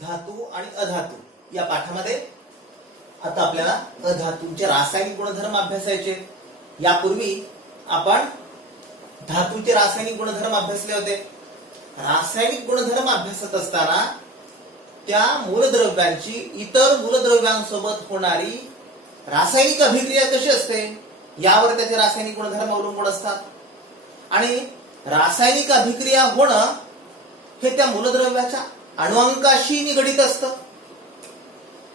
धातू आणि अधातू या पाठामध्ये आता आपल्याला अधातूंचे रासायनिक गुणधर्म अभ्यासायचे। यापूर्वी आपण धातूचे रासायनिक गुणधर्म अभ्यासले होते। रासायनिक गुणधर्म अभ्यासत असताना त्या मूलद्रव्यांची इतर मूलद्रव्यांसोबत होणारी रासायनिक अभिक्रिया कशी असते यावर त्याचे रासायनिक गुणधर्म अवलंबून असतात। आणि रासायनिक अभिक्रिया होणं हे त्या मूलद्रव्याच्या अणुअंकाशी निगडित असतं।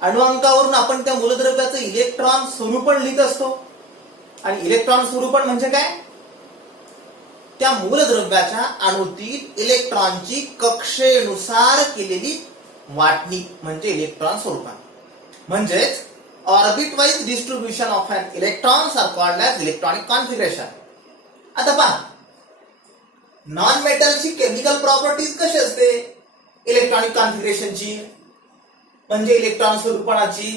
अणुअंकावरून आपण त्या मूलद्रव्याचं इलेक्ट्रॉन स्वरूपण लिहित असतो। आणि इलेक्ट्रॉन स्वरूपण म्हणजे काय? त्या मूलद्रव्याच्या अणुतील इलेक्ट्रॉनची कक्षेनुसार केलेली वाटणी म्हणजे इलेक्ट्रॉन स्वरूपण। म्हणजेच orbit wise distribution of an electrons are called as electronic configuration. आता पहा, नॉन मेटलची केमिकल प्रॉपर्टीज कशी असते इलेक्ट्रॉनिक कॉन्फिगरेशनची म्हणजे इलेक्ट्रॉन स्वरूपणाची।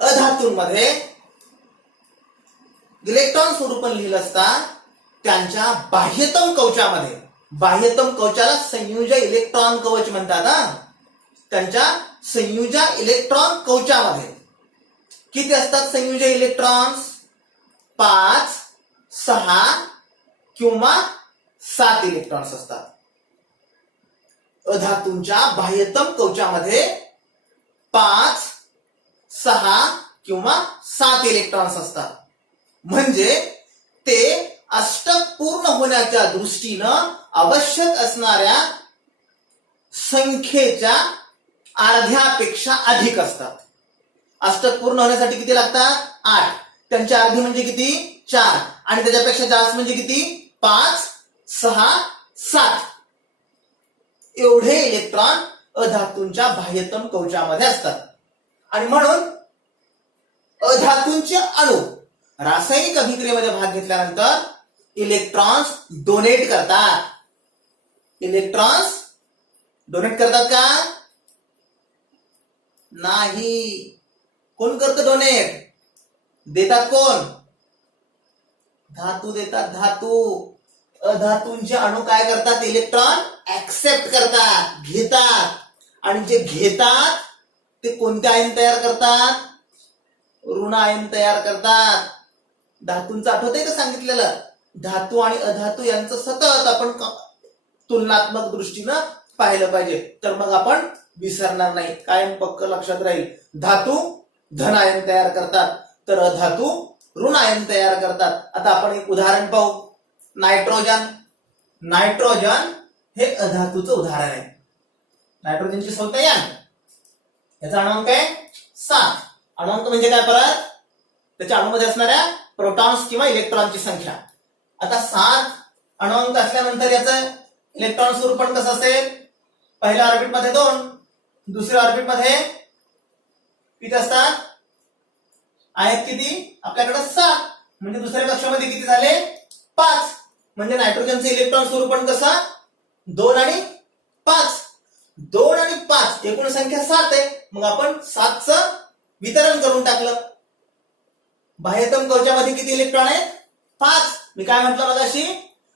अधातूंमध्ये इलेक्ट्रॉन स्वरूपण लिहिलं असता त्यांच्या बाह्यतम कवचामध्ये, बाह्यतम कवचाला संयुजा इलेक्ट्रॉन कवच म्हणतात। त्यांच्या संयुजा इलेक्ट्रॉन कवचामध्ये किती असतात संयुजा इलेक्ट्रॉन्स? 5, 6 किंवा 7 इलेक्ट्रॉन्स असतात। अधातूंच्या बाह्यतम कवचामध्ये 5, 6 किंवा 7 इलेक्ट्रॉन्स असतात। म्हणजे ते अष्टक पूर्ण होण्याच्या दृष्टीनं आवश्यक असणाऱ्या संख्येच्या अर्ध्यापेक्षा अधिक असतात। अष्टक पूर्ण होण्यासाठी किती लागतात? 8। त्यांच्या अर्धी म्हणजे किती? 4। आणि त्याच्यापेक्षा जास्त म्हणजे किती? 5, 6, 7 एवढे इलेक्ट्रॉन अधातूंच्या बाह्यतम कवचामध्ये असतात। आणि म्हणून अधातूंचे अणू रासायनिक अभिक्रियेमध्ये भाग घेतल्यानंतर इलेक्ट्रॉन्स डोनेट करतात। इलेक्ट्रॉन्स डोनेट करतात का? नाही। कोण करतं डोनेट? देतात कोण? धातू देतात, धातू। अधातूंचे अणू काय करतात? इलेक्ट्रॉन ऍक्सेप्ट करतात, घेतात। आणि जे घेतात ते कोणते आयन तयार करतात? ऋण आयन तयार करतात। धातूंचं आठवतंय का सांगितलेलं? धातू आणि अधातू यांचं सतत आपण तुलनात्मक दृष्टीनं पाहिलं पाहिजे, तर मग आपण विसरणार नाही, कायम पक्क लक्षात राहील। धातू धन आयन तयार करतात तर अधातू ऋण आयन तयार करतात। आता आपण एक उदाहरण पाहू। नायट्रोजन। नायट्रोजन हे अधातूचं उदाहरण आहे। नायट्रोजनची संख्या यान, याचा अणुअंक आहे 7। अणुअंक म्हणजे काय? परत त्याच्या अणूमध्ये असणाऱ्या प्रोटॉन्स किंवा इलेक्ट्रॉनची संख्या। आता 7 अणुअंक असल्यानंतर याचं इलेक्ट्रॉन स्वरूपण कसं असेल? पहिल्या ऑर्बिट मध्ये 2, दुसऱ्या ऑर्बिट मध्ये किती असतात? आहेत किती? आपल्याकडे 7। म्हणजे दुसऱ्या कक्षामध्ये किती झाले? 5। म्हणजे नायट्रोजनचे इलेक्ट्रॉन स्वरूपण कसं? 2 आणि 5। 2 आणि 5 एकूण संख्या 7 आहे। मग आपण 7चं वितरण करून टाकलं। बाह्यतम कवचामध्ये किती इलेक्ट्रॉन आहेत? 5। मी काय म्हटलं मगाशी?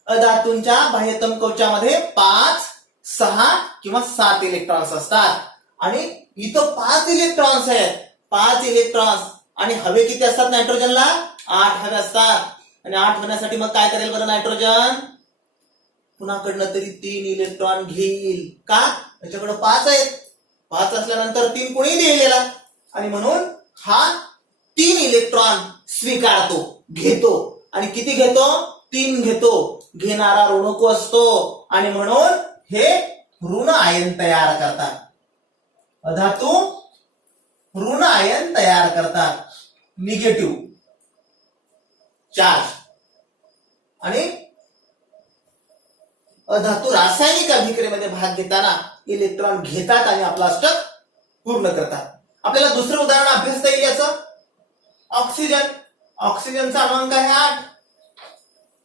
अधातूंच्या बाह्यतम कवचामध्ये 5, 6 किंवा 7 इलेक्ट्रॉन्स असतात। आणि इथं 5 इलेक्ट्रॉन्स आहेत, 5 इलेक्ट्रॉन्स। आणि हवे किती असतात नायट्रोजनला? 8 हवे असतात। आणि 8 होण्यासाठी मग काय करेल बरं नायट्रोजन? कुणाकडनं तरी 3 इलेक्ट्रॉन घेईल का? त्याच्याकडे 5 आहेत। 5 असल्यानंतर 3 कोणी दिलेला, आणि म्हणून हा 3 इलेक्ट्रॉन स्वीकारतो, घेतो। आणि किती घेतो? 3 घेतो। घेणारा ऋणको असतो आणि म्हणून हे ऋण आयन तयार करतात। अधातू ऋण आयन तयार करतात, निगेटिव्ह चार्ज। आणि अधातू रासायनिक अभिक्रियेमध्ये भाग घेताना इलेक्ट्रॉन घेतात आणि आपला अष्टक पूर्ण करतात। आपल्याला दुसरं उदाहरण अभ्यासता येईल याचं। ऑक्सिजन। ऑक्सिजनचा अणुअंक आहे 8।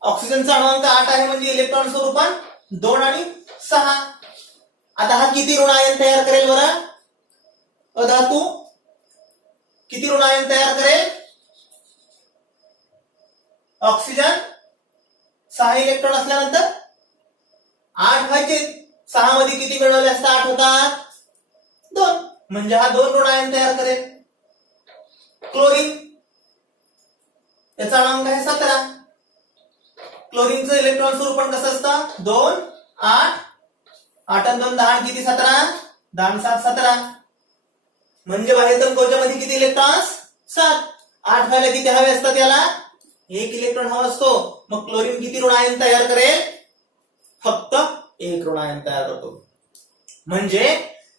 ऑक्सिजनचा अणुअंक 8 आहे म्हणजे इलेक्ट्रॉन स्वरूपण 2 आणि 6। आता हा किती ऋण आयन तयार करेल बरं? अधातू किती ऋण आयन तयार करेल? ऑक्सिजन 6 इलेक्ट्रॉन असल्यानंतर 8 व्हायचे, 6 मध्ये किती मिळवले असता 8 होतात 2, म्हणजे हा 2 ऋण आयन तयार करेल. क्लोरीन याचा अणुक्रमांक आहे 17. क्लोरीनचं इलेक्ट्रॉन स्वरूपण कसं असतं 2 8 8 आणि 2 10 किती 17 10 आणि 7 17, म्हणजे बाह्यतम कवचामध्ये किती इलेक्ट्रॉन्स 7. 8 व्हायला किती हवे असतात याला 1 इलेक्ट्रॉन हवा असतो. मग क्लोरीन किती ऋण आयन तयार करेल फक्त 1 ऋण आयन तयार करतो. म्हणजे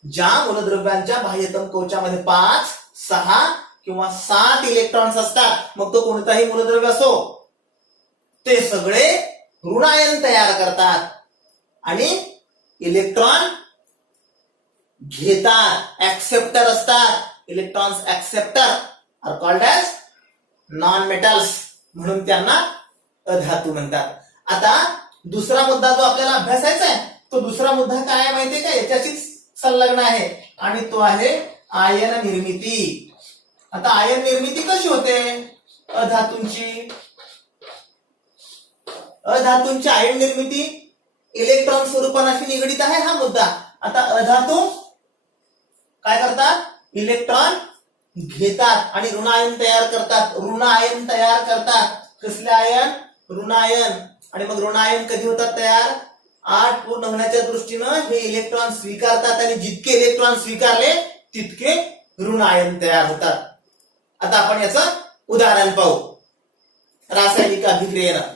ज्या मूलद्रव्यांच्या बाह्यतम कवचामध्ये 5 6 किंवा 7 इलेक्ट्रॉन्स असतात, मग तो कोणताही मूलद्रव्य असो, ते सगळे ऋण आयन तयार करतात आणि इलेक्ट्रॉन घेतात, ऍक्सेप्टर असतात. Electrons acceptor are called as non metals, म्हणून त्यांना अधातू म्हणतात. आता दुसरा मुद्दा जो आपल्याला अभ्यासायचा आहे, तो दुसरा मुद्दा काय आहे माहितीये का, याच्याशीच संलग्न आहे आणि तो आहे आयन निर्मिती. आता आयन निर्मिती कशी होते अधातूंची? अधातूंची आयन निर्मिती इलेक्ट्रॉन स्वरूपाशी निगडीत आहे हा मुद्दा. आता अधातू काय करतात इलेक्ट्रॉन घेतात आणि ऋण आयन तयार करतात. ऋण आयन तयार करतात. कसले आयन ऋण आयन. आणि मग ऋण आयन कधी होतात तयार 8 पूर्ण होण्याच्या दृष्टीनं हे इलेक्ट्रॉन स्वीकारतात आणि जितके इलेक्ट्रॉन स्वीकारले तितके ऋण आयन तयार होतात. आता आपण याचं उदाहरण पाहू. रासायनिक अभिक्रियेनं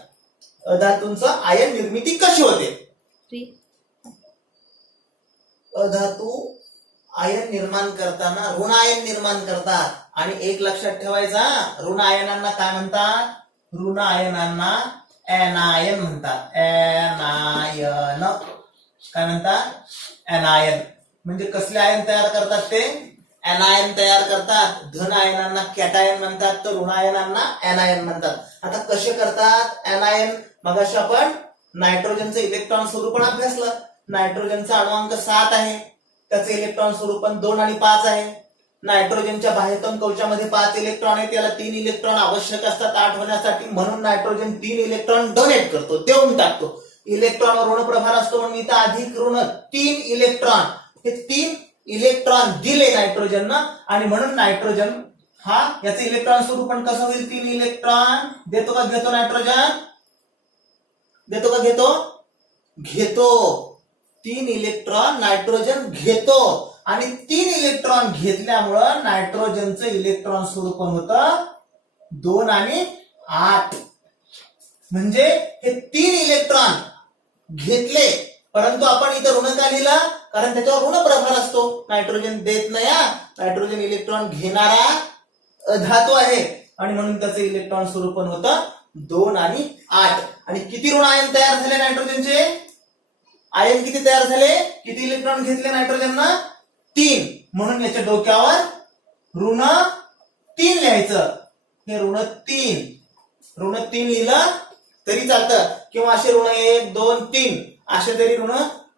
अधातूंचं आयन निर्मिती कशी होते. अधातू आयन निर्माण करताना ऋण आयन निर्माण करतात. आणि एक लक्षात ठेवायचा, ऋण आयनांना काय म्हणतात, ऋण आयनांना एनायन म्हणतात. एनायन काय म्हणतात एनायन. म्हणजे कसले आयन तयार करतात ते एनायन तयार करतात. धन आयनांना कॅटायन म्हणतात, तर ऋण आयनांना एनायन म्हणतात. आता कसे करतात एनायन, मगाशी आपण नायट्रोजनचं इलेक्ट्रॉन स्वरूपण अभ्यासलं. नायट्रोजनचा अणुक्रमांक 7 आहे, त्याचे इलेक्ट्रॉन स्वरूपण 2 आणि 5 आहे. नायट्रोजनच्या बाह्यतम कवचामध्ये 5 इलेक्ट्रॉन आहेत, त्याला 3 इलेक्ट्रॉन आवश्यक असतात 8 होण्यासाठी, म्हणून नायट्रोजन 3 इलेक्ट्रॉन डोनेट करतो, देऊन टाकतो. इलेक्ट्रॉनवर ऋण प्रभार असतो म्हणून इथं अधिक ऋण 3 इलेक्ट्रॉन. हे 3 इलेक्ट्रॉन दिले नायट्रोजननं आणि म्हणून नायट्रोजन हा याचे इलेक्ट्रॉन स्वरूपण कसं होईल 3 इलेक्ट्रॉन देतो का घेतो नायट्रोजन, देतो का घेतो, घेतो. 3 इलेक्ट्रॉन नायट्रोजन घेतो आणि 3 इलेक्ट्रॉन घेतल्यामुळं नायट्रोजनचं इलेक्ट्रॉन स्वरूपण होतं 2 आणि 8. म्हणजे हे 3 इलेक्ट्रॉन घेतले, परंतु आपण इथं ऋण का लिहिलं, कारण त्याच्यावर ऋण प्रभार असतो. नायट्रोजन देत नाही, नायट्रोजन इलेक्ट्रॉन घेणारा अधातू आहे आणि म्हणून त्याचं इलेक्ट्रॉन स्वरूपण होतं 2 आणि 8. आणि किती ऋण आयन तयार झाले नायट्रोजनचे, आयन किती तयार झाले, किती इलेक्ट्रॉन घेतले नायट्रोजननं 3. म्हणून याच्या डोक्यावर ऋण 3 लिहायचं. हे ऋण 3 लिहिलं तरी चालतं, किंवा असे ऋण 1 2 3 असे जरी ऋण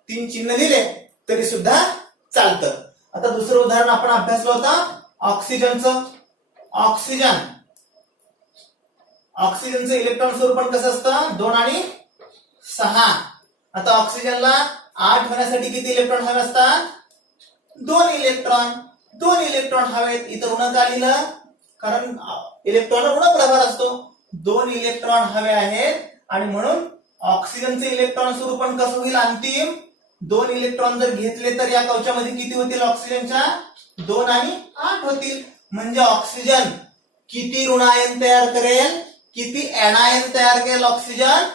3 चिन्ह दिले तरी सुद्धा चालतं. आता दुसरं उदाहरण आपण अभ्यासलं होतं ऑक्सिजनचं. ऑक्सिजनचं इलेक्ट्रॉन स्वरूपण कसं असतं 2 आणि 6. आता ऑक्सिजनला 8 होण्यासाठी किती इलेक्ट्रॉन हवे असतात 2 इलेक्ट्रॉन हवेत. इथं ऋण का लिहिलं, कारण इलेक्ट्रॉन ऋण प्रभार असतो. 2 इलेक्ट्रॉन हवे आहेत आणि म्हणून ऑक्सिजनचे इलेक्ट्रॉन स्वरूपण कसं होईल अंतिम 2 इलेक्ट्रॉन जर घेतले तर या कवचामध्ये किती होतील ऑक्सिजनच्या 2 आणि 8 होतील. म्हणजे ऑक्सिजन किती ऋण आयन तयार करेल, किती एनायन तयार करेल ऑक्सिजन,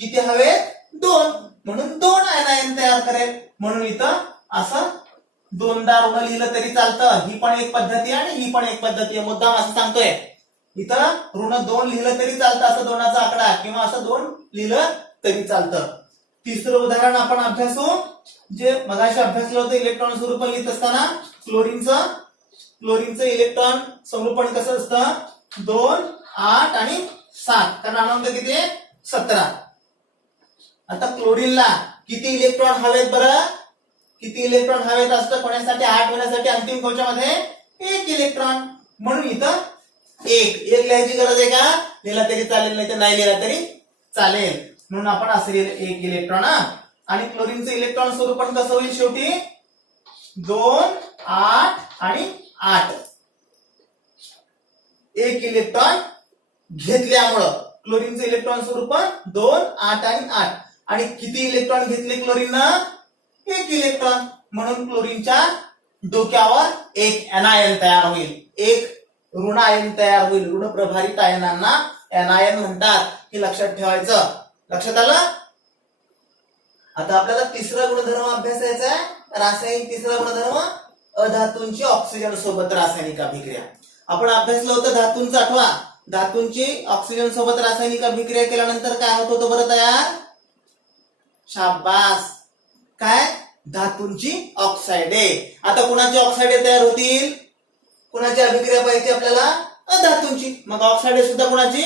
किती हवेत 2, म्हणून 2 एनायन तयार करेल. म्हणून इथं असं 2दा ऋण लिहिलं तरी चालतं. ही पण एक पद्धती आहे आणि ही पण एक पद्धती आहे. मुद्दाम असं सांगतोय, इथं ऋण 2 लिहिलं तरी चालतं, असं 2चा आकडा, किंवा असं 2 लिहिलं तरी चालतं. तिसरं उदाहरण आपण अभ्यासू, जे मगाशी अभ्यासलं होतं इलेक्ट्रॉन स्वरूपण लिहित असताना. क्लोरीनचं इलेक्ट्रॉन स्वरूपण कसं असतं 2 8 आणि 7, कारण अणुक्रमांक किती आहे 17. आता क्लोरीनला किती इलेक्ट्रॉन हवेत बरं, किती इलेक्ट्रॉन हवेत असतं कोणासाठी 8 होण्यासाठी अंतिम कवचामध्ये 1 इलेक्ट्रॉन. म्हणून इथं 1 लिहायची गरज आहे का, लिहिला तरी चालेल, नाही तर नाही लिहिला तरी चालेल. म्हणून आपण असं लिहिलं 1 इलेक्ट्रॉन. आणि क्लोरीनचं इलेक्ट्रॉन स्वरूप पण कसं होईल शेवटी 2 8 आणि 8 एक इलेक्ट्रॉन घेतल्यामुळं क्लोरीनचं इलेक्ट्रॉन स्वरूप 2 8 आणि 8 आणि किती इलेक्ट्रॉन घेतले क्लोरीननं एक इलेक्ट्रॉन म्हणून क्लोरीनच्या डोक्यावर एक एनायन तयार होईल एक ऋण आयन तयार होईल ऋण प्रभारित आयनांना एनायन म्हणतात हे लक्षात ठेवायचं लक्षात आलं आता आपल्याला तिसरा गुणधर्म अभ्यासायचा आहे रासायनिक तिसरा गुणधर्म अधातूंची ऑक्सिजन सोबत रासायनिक अभिक्रिया आपण अभ्यासलं होतं धातूंचा आठवा धातूंची ऑक्सिजन सोबत रासायनिक अभिक्रिया केल्यानंतर काय होत होतं बरं तयार शाबास काय धातूंची ऑक्साइडे आता कुणाची ऑक्साइडे तयार होतील कुणाची अभिक्रिया पाहिजे आपल्याला अधातूंची मग ऑक्साइडे सुद्धा कुणाची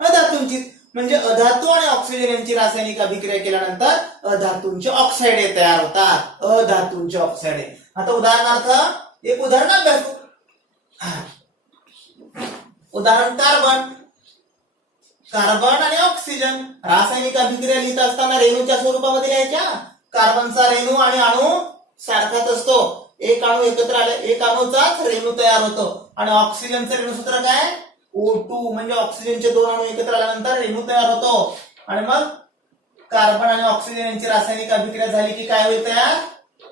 अधातूंची म्हणजे अधातू आणि ऑक्सिजन यांची रासायनिक अभिक्रिया केल्यानंतर अधातूंचे ऑक्साइडे तयार होतात अधातूंचे ऑक्साइडे आता उदाहरणार्थ एक उदाहरण अभ्यासू उदाहरण कार्बन कार्बन आणि ऑक्सिजन रासायनिक अभिक्रिया लिहित असताना रेणूच्या स्वरूपामध्ये लिहायच्या कार्बनचा रेणू आणि अणू सारखाच असतो एक अणू एकत्र आले एक अणूचाच रेणू तयार होतो आणि ऑक्सिजनचं रेणूसूत्र काय O2 म्हणजे ऑक्सिजनचे दोन अणू एकत्र आल्यानंतर रेणू तयार होतो आणि मग कार्बन आणि ऑक्सिजन यांची रासायनिक अभिक्रिया झाली की काय होईल तयार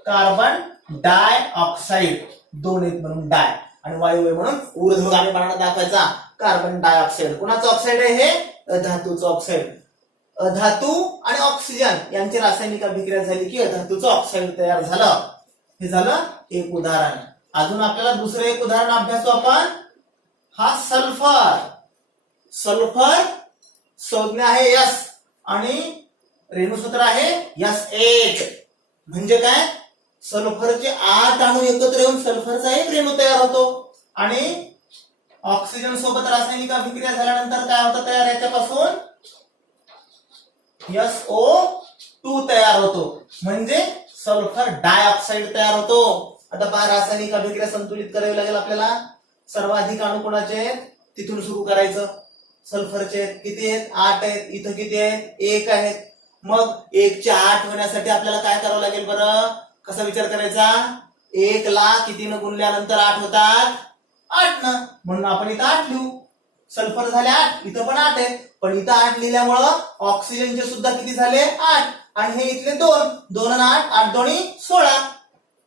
कार्बन डाय ऑक्साइड दोन एक म्हणून डाय आणि वायू म्हणून ऊर्ध्वगामी बाणाने दाखवायचा कार्बन डायऑक्साइड कोणाचं ऑक्साइड आहे हे धातूचं ऑक्साइड धातू आणि ऑक्सिजन यांची रासायनिक अभिक्रिया झाली की धातूचं ऑक्साइड तयार झालं हे झालं एक उदाहरण अजून आपल्याला दुसरं एक उदाहरण अभ्यासू आपण हा सल्फर सल्फर संज्ञा आहे यस आणि रेणूसूत्र आहे S8 म्हणजे काय सल्फरचे 8 अणू एकत्र येऊन सल्फरचा एक रेणू तयार होतो आणि ऑक्सिजन सोबत रासायनिक अभिक्रिया झाल्यानंतर काय होतं तयार याच्यापासून SO2 तयार होतो म्हणजे सल्फर डायऑक्साइड तयार होतो आता पहा रासायनिक अभिक्रिया संतुलित करावी लागेल आपल्याला सर्वाधिक अणू कोणाचे आहेत तिथून सुरू करायचं सल्फरचे किती आहेत 8 आहेत इथं किती आहेत 1 आहेत मग 1 चे 8 होण्यासाठी आपल्याला काय करावं लागेल बरं कसा विचार करायचा 1 ला कितीनं गुणल्यानंतर 8 होतात 8 न म्हणून आपण इथं 8 लिहू सल्फर झाले 8 इथं पण 8 आहे पण इथं 8 लिहिल्यामुळं ऑक्सिजनचे सुद्धा किती झाले 8 आणि हे इथले 2 आणि 8 8 दोन्ही 16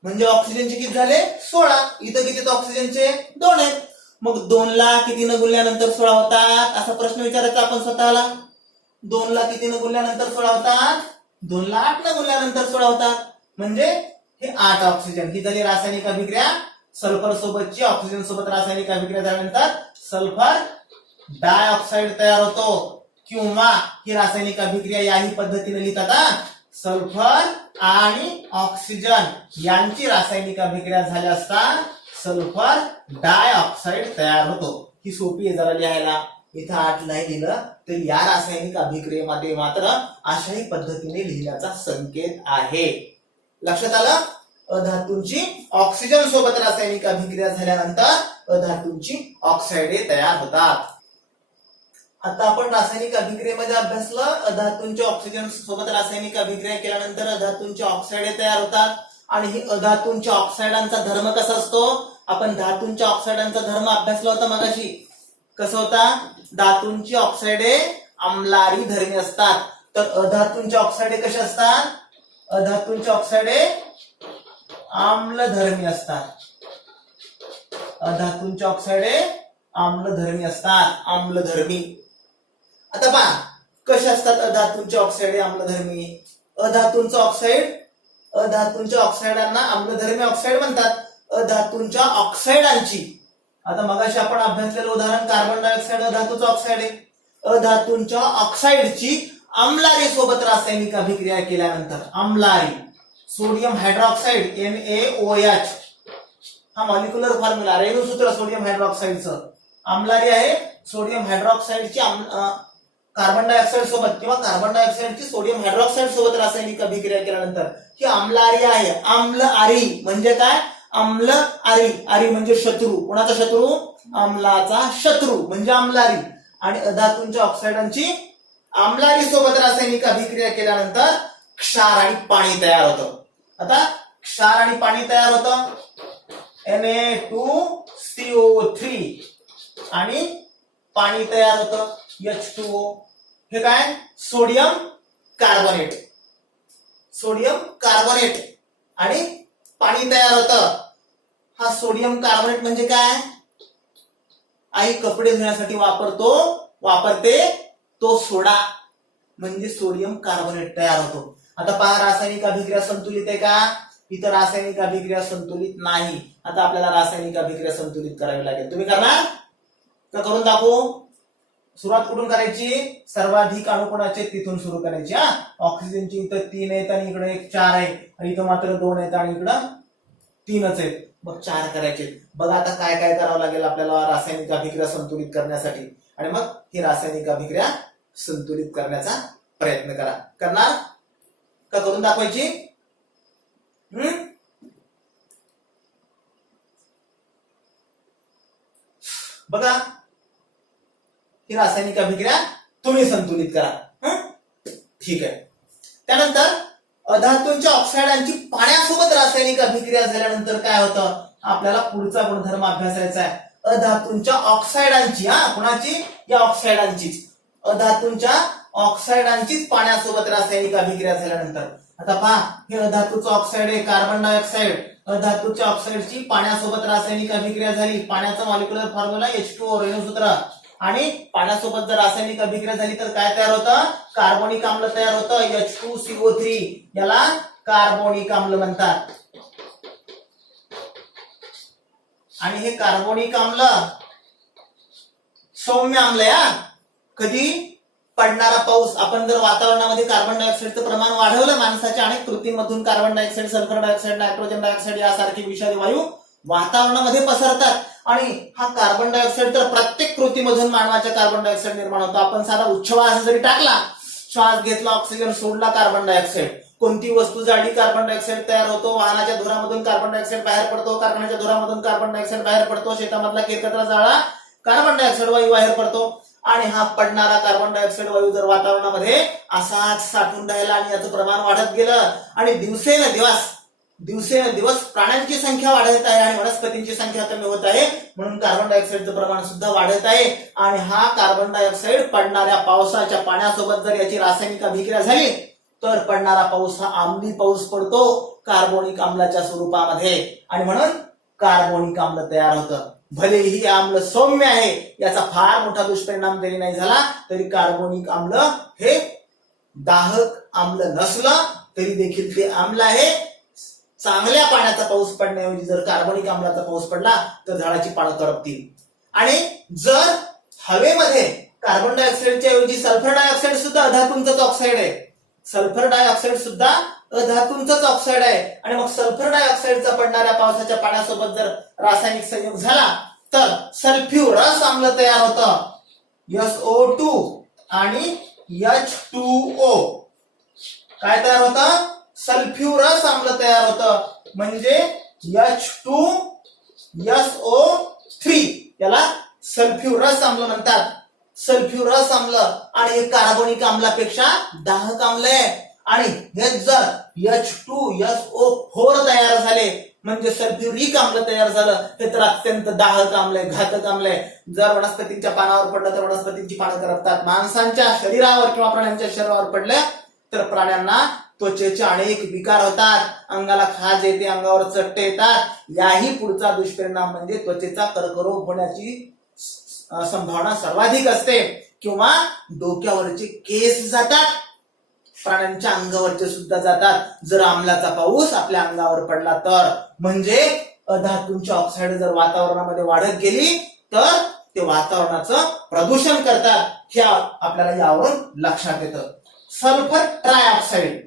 म्हणजे ऑक्सिजनचे किती झाले 16 इथं किती ऑक्सिजनचे 2 आहेत मग 2 ला कितीनं गुणल्यानंतर 16 होतात असा प्रश्न विचारायचा आपण स्वतःला 2 ला कितीनं गुणल्यानंतर 16 होतात 2 ला 8 न गुणल्यानंतर 16 होतात म्हणजे हे 8 ऑक्सिजन ही झाली रासायनिक अभिक्रिया सल्फर सोबतची ऑक्सिजन सोबत रासायनिक अभिक्रिया झाल्यानंतर सल्फर डायऑक्साइड तयार होतो किंवा ही रासायनिक अभिक्रिया याही पद्धतीने लिहितात सल्फर आणि ऑक्सिजन यांची रासायनिक अभिक्रिया झाल्या असता सल्फर डायऑक्साइड तयार होतो ही सोपी आहे जरा लिहायला इथं 8 नाही लिहिलं तर या रासायनिक अभिक्रियेमध्ये मात्र अशाही पद्धतीने लिहिण्याचा संकेत आहे लक्षात आलं अधातूंची ऑक्सिजन सोबत रासायनिक अभिक्रिया झाल्यानंतर अधातूंची ऑक्साइडे तयार होतात आता आपण रासायनिक अभिक्रियेमध्ये अभ्यासलं अधातूंच्या ऑक्सिजन सोबत रासायनिक अभिक्रिया केल्यानंतर अधातूंचे ऑक्साइडे तयार होतात आणि ही अधातूंच्या ऑक्साइडांचा धर्म कसा असतो आपण धातूंच्या ऑक्साइडांचा धर्म अभ्यासला होता मगाशी कसं होता धातूंची ऑक्साइडे आम्लारी धर्मी असतात तर अधातूंच्या ऑक्साइडे कशा असतात अधातूंच्या ऑक्साइडे आम्लधर्मी असतात अधातूंच्या ऑक्साइडे आम्लधर्मी असतात आम्लधर्मी आता पहा कसे असतात अधातूंचे ऑक्साइड आम्लधर्मी अधातूंचा ऑक्साइड अधातूंच्या ऑक्साइडांना आम्लधर्मी ऑक्साइड म्हणतात अधातूंच्या ऑक्साइडांची आता मगाशी आपण अभ्यासलेलं उदाहरण कार्बन डायऑक्साइड अधातूचं ऑक्साइड आहे अधातूंच्या ऑक्साइडची आम्लारी सोबत रासायनिक अभिक्रिया केल्यानंतर आम्लारी सोडियम हायड्रॉक्साइड NaOH हा मॉलिक्युलर फॉर्म्युला रेणूसूत्र सोडियम हायड्रॉक्साइडचं आम्लारी आहे सोडियम हायड्रॉक्साइडची कार्बन डायऑक्साइड सोबत किंवा कार्बन डायऑक्साइडची सोडियम हायड्रॉक्साइड सोबत रासायनिक अभिक्रिया केल्यानंतर ही आम्लारी आहे आम्ल आरी म्हणजे काय आम्ल आरी आरी म्हणजे शत्रू कोणाचा शत्रू आम्लाचा शत्रू म्हणजे आम्लारी आणि अधातूंच्या ऑक्साइडांची आम्लारी सोबत रासायनिक अभिक्रिया केल्यानंतर क्षार आणि पाणी तयार होतं. आता क्षार आणि पाणी तयार होतं Na2CO3 आणि पाणी तयार होतं H2O. हे काय सोडियम कार्बोनेट. सोडियम कार्बोनेट आणि पाणी तयार होतं. हा सोडियम कार्बोनेट म्हणजे काय? आई कपडे धुण्यासाठी वापरते तो सोडा म्हणजे सोडियम कार्बोनेट तयार होतो. आता पहा रासायनिक अभिक्रिया संतुलित आहे का? इतर रासायनिक अभिक्रिया संतुलित नाही. आता आपल्याला रासायनिक अभिक्रिया संतुलित करावी लागेल. तुम्ही करणार तर करून दाखवू. सुरुवात कुठून करायची? सर्वाधिक अणु कोणाचे तिथून सुरू करायची. ऑक्सिजनची इथं 3 आहेत आणि इकडे 4 आहे आणि इथं मात्र 2 आहेत आणि इकडं 3च आहेत. मग 4 करायचे. बघा आता काय काय करावं लागेल आपल्याला रासायनिक अभिक्रिया संतुलित करण्यासाठी. आणि मग ही रासायनिक अभिक्रिया संतुलित करण्याचा प्रयत्न करा. करणार का करून दाखवायची? बघा ही रासायनिक अभिक्रिया तुम्ही संतुलित करा. ठीक आहे. त्यानंतर अधातूंच्या ऑक्साईडांची पाण्यासोबत रासायनिक अभिक्रिया झाल्यानंतर काय होतं? आपल्याला पुढचा गुणधर्म अभ्यासायचा आहे. अधातूंच्या ऑक्साईडांची, कुणाची? या ऑक्साईडांचीच. अधातूंच्या ऑक्साईडांचीच पाण्यासोबत रासायनिक अभिक्रिया झाल्यानंतर. आता पहा हे अधातूचं ऑक्साईड आहे कार्बन डायऑक्साईड. अधातूच्या ऑक्साईडची पाण्यासोबत रासायनिक अभिक्रिया झाली. पाण्याचा मॉलिक्युलर फॉर्म्युला H2O रेणुसूत्र. आणि पाण्यासोबत जर रासायनिक अभिक्रिया झाली तर काय तयार होतं? कार्बोनिक आम्ल तयार होतं H2CO3. याला कार्बोनिक आम्ल म्हणतात. आणि हे कार्बोनिक आम्ल सौम्य आम्ल आहे. कधी? पडणारा पाऊस. आपण जर वातावरणामध्ये कार्बन डायऑक्साईडचं प्रमाण वाढवलं, माणसाच्या अनेक कृतींमधून carbon dioxide, sulphur dioxide, nitrogen dioxide यासारखे विषारी वायू वातावरणामध्ये पसरतात. आणि हा कार्बन डायऑक्साईड तर प्रत्येक कृतीमधून मानवाच्या कार्बन डायऑक्साईड निर्माण होतो. आपण साधा उच्छ्वास जरी टाकला, श्वास घेतला, ऑक्सिजन सोडला, कार्बन डायऑक्साईड. कोणती वस्तू जाळली कार्बन डायऑक्साईड तयार होतो. वाहनाच्या धुरामधून कार्बन डायऑक्साईड बाहेर पडतो. कारखान्याच्या धुरामधून कार्बन डायऑक्साईड बाहेर पडतो. शेतामधला केरकचरा जाळला, कार्बन डायऑक्साईड वायू बाहेर पडतो. आणि हा पडणारा कार्बन डायऑक्साईड वायू जर वातावरणामध्ये असाच साठून राहिला आणि याचं प्रमाण वाढत गेलं आणि दिवसेंदिवस प्राण्यांची संख्या वाढत आहे आणि वनस्पतींची संख्या कमी होत आहे, म्हणून कार्बन डायऑक्साईडचं प्रमाण सुद्धा वाढत आहे. आणि हा कार्बन डायऑक्साईड पडणाऱ्या पावसाच्या पाण्यासोबत जर याची रासायनिक अभिक्रिया झाली तर पडणारा पाऊस हा आम्ली पाऊस पडतो कार्बोनिक आम्लाच्या स्वरूपामध्ये. आणि म्हणून कार्बोनिक आम्ल तयार होतं. भलेही आम्ल सौम्य आहे, याचा फार मोठा दुष्परिणाम जरी नाही झाला तरी कार्बोनिक आम्ल हे दाहक आम्ल नसलं तरी देखील ते आम्ल आहे. चांगल्या पाण्याचा पाऊस पडण्याऐवजी जर कार्बनिक आम्लाचा पाऊस पडला तर झाडाची पानं करपतील. आणि जर हवेमध्ये कार्बन डायऑक्साईडच्या ऐवजी सल्फर डायऑक्साईड सुद्धा अधातूंचंच ऑक्साईड आहे. सल्फर डायऑक्साईड सुद्धा अधातूंचंच ऑक्साईड आहे. आणि मग सल्फर डायऑक्साईडचा पडणाऱ्या पावसाच्या पाण्यासोबत जर रासायनिक संयोग झाला तर सल्फ्युरस आम्ल तयार होतं SO2 आणि H2O. काय तयार होतं? सल्फ्युरस आम्ल तयार होतं. म्हणजे H2SO3 याला सल्फ्युरस आम्ल म्हणतात. सल्फ्युरस आम्ल आणि हे कार्बोनिक आम्लापेक्षा दाहक आम्ल आहे. आणि हे जर H2SO4 तयार झाले म्हणजे सल्फ्युरिक आम्ल तयार झालं, ते तर अत्यंत दाहक आम्ल आहे, घातक आम्ल आहे. जर वनस्पतींच्या पानावर पडलं तर वनस्पतींची पानं करपतात. माणसांच्या शरीरावर किंवा प्राण्यांच्या शरीरावर पडलं तर प्राण्यांना त्वचेचे अनेक विकार होतात, अंगाला खाज येते, अंगावर चट्टे येतात. याही पुढचा दुष्परिणाम म्हणजे त्वचेचा कर्करोग होण्याची संभावना सर्वाधिक असते. किंवा डोक्यावरचे केस जातात, प्राण्यांच्या अंगावरचे सुद्धा जातात जर आम्लाचा पाऊस आपल्या अंगावर पडला तर. म्हणजे अधातूंची ऑक्साईड जर वातावरणामध्ये वाढत गेली तर ते वातावरणाचं प्रदूषण करतात. हे आपल्याला यावरून लक्षात येतं. सल्फर ट्रायऑक्साईड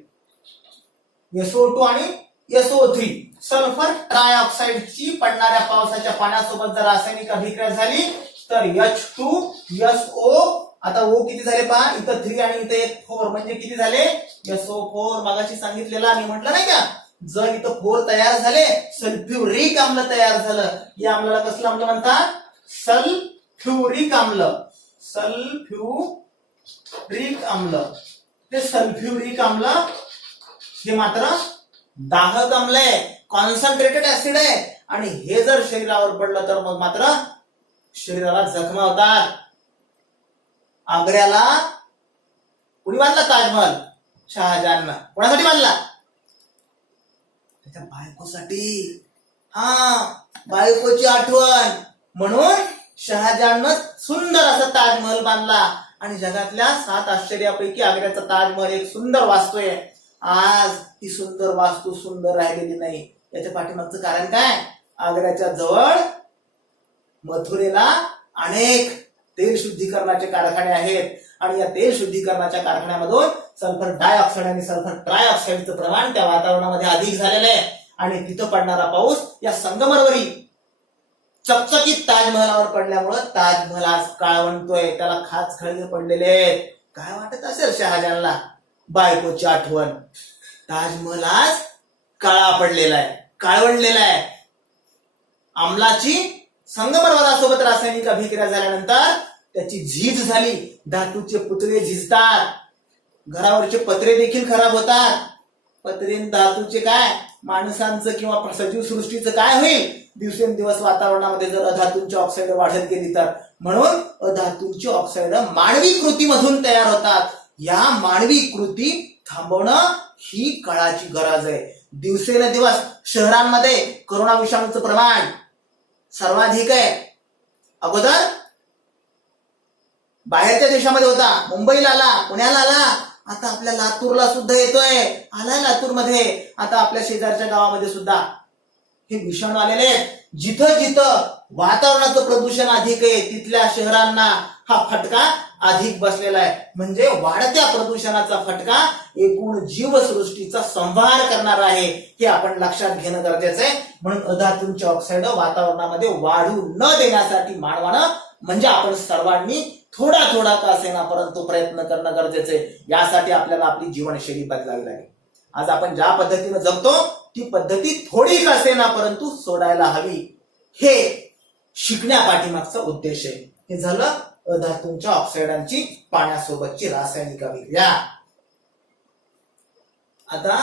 SO2 आणि SO3. सल्फर ट्रायऑक्साईडची पडणाऱ्या पावसाच्या पाण्यासोबत जर रासायनिक अभिक्रिया झाली तर H2SO. आता O किती झाले पहा, इथं 3 आणि इथं 4 म्हणजे किती झाले? SO4. मगाशी सांगितलेला मी म्हटलं नाही का, जर इथं 4 तयार झाले सल्फ्युरिक आम्ल तयार झालं. या आम्लाला कसलं आम्ल म्हणतात? सल्फ्युरिक आम्ल. सल्फ्युरिक आम्ल. हे सल्फ्युरिक आम्ल हे मात्र दाहक आम्ल आहे, कॉन्सन्ट्रेटेड ऍसिड आहे, आणि हे जर शरीरावर पडलं तर मग मात्र शरीराला जखमा होतात. आग्र्याला कुणी बांधला ताजमहल? शहाजहाननं. कोणासाठी बांधला? त्याच्या बायकोसाठी. बायकोची आठवण म्हणून शहाजहाननं सुंदर असा ताजमहल बांधला. आणि जगातल्या 7 आश्चर्यापैकी आग्र्याचा ताजमहल एक सुंदर वास्तू आहे. आज ती सुंदर वास्तू सुंदर राहिलेली नाही. याच्या पाठीमागचं कारण काय? आग्र्याच्या जवळ मथुरेला अनेक तेल शुद्धीकरणाचे कारखाने आहेत, आणि या तेल शुद्धीकरणाच्या कारखान्यामधून सल्फर डायऑक्साईड आणि सल्फर ट्रायऑक्साईडचं प्रमाण त्या वातावरणामध्ये अधिक झालेलं आहे. आणि तिथं पडणारा पाऊस या संगमरवरी चकचकीत ताजमहलावर पडल्यामुळं ताजमहल आज काळवंटोय, त्याला खाच खळगे पडलेले आहेत. काय वाटत असेल शहाजहानला? बायकोची आठवण. ताजमहल आज काळा पडलेला आहे, काळवंडलेला आहे. अमलाची संगमरवरासोबत रासायनिक अभिक्रिया झाल्यानंतर त्याची झीज झाली. धातूचे पुतळे झिजतात, घरावरचे पत्रे देखील खराब होतात. पत्रे धातूचे काय, माणसांचं किंवा सजीव सृष्टीचं काय होईल? दिवसेंदिवस वातावरणामध्ये जर अधातूंची ऑक्साईड वाढत गेली तर. म्हणून अधातूंची ऑक्साईड मानवी कृतीमधून तयार होतात. या मानवी कृती थांबवणं ही काळाची गरज आहे. दिवसेंदिवस शहरांमध्ये कोरोना विषाणूचं प्रमाण सर्वाधिक आहे. अगोदर बाहेरच्या देशामध्ये होता, मुंबईला आला, पुण्याला आला, आता आपल्या लातूरला सुद्धा येतोय, आलाय लातूरमध्ये, आता आपल्या शेजारच्या गावामध्ये सुद्धा हे विषाणू आलेले आहेत. जिथं जिथं वातावरणाचं प्रदूषण अधिक आहे तिथल्या शहरांना हा फटका अधिक बसलेला आहे. म्हणजे वाढत्या प्रदूषणाचा फटका एकूण जीवसृष्टीचा संहार करणार आहे, हे आपण लक्षात घेणं गरजेचं आहे. म्हणून अधातूंचे ऑक्साईड वातावरणामध्ये वाढू न देण्यासाठी मानवानं म्हणजे आपण सर्वांनी थोडा थोडा का असेना परंतु प्रयत्न करणं गरजेचं आहे. यासाठी आपल्याला आपली जीवनशैली बदलावी लागेल. आज आपण ज्या पद्धतीनं जगतो ती पद्धती थोडी का असेना परंतु सोडायला हवी, हे शिकण्या पाठीमागचा उद्देश आहे. हे झालं अधातूंच्या ऑक्साईडांची पाण्यासोबतची रासायनिक अभिक्रिया. आता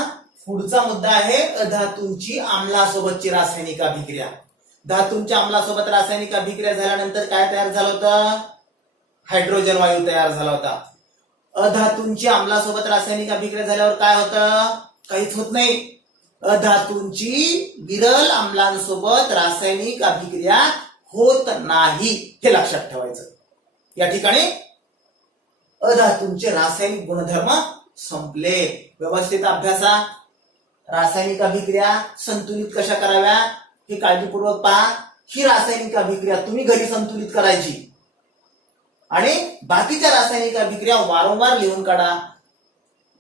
पुढचा मुद्दा आहे अधातूंची आम्लासोबतची रासायनिक अभिक्रिया. धातूंच्या आम्लासोबत रासायनिक अभिक्रिया झाल्यानंतर काय तयार झालं होतं? हायड्रोजन वायू तयार झाला होता. अधातूंची आम्लासोबत रासायनिक अभिक्रिया झाल्यावर काय होतं? काहीच होत नाही. अधातूंची विरल आम्लांसोबत रासायनिक अभिक्रिया होत नाही, हे लक्षात ठेवायचं. या ठिकाणी अधातूंचे रासायनिक गुणधर्म संपले. व्यवस्थित अभ्यासा. रासायनिक अभिक्रिया संतुलित कशा कराव्या हे काळजीपूर्वक पहा. ही रासायनिक अभिक्रिया तुम्ही घरी संतुलित करायची आणि बाकीच्या रासायनिक अभिक्रिया वारंवार लिहून काढा.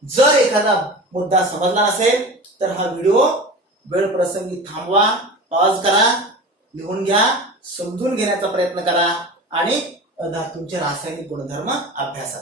जर एखादा मुद्दा समजला नसेल तर हा व्हिडिओ वेळ प्रसंगी थांबवा, पॉज करा, लिहून घ्या, समजून घेण्याचा प्रयत्न करा आणि धातूंचे रासायनिक गुणधर्म अभ्यासा.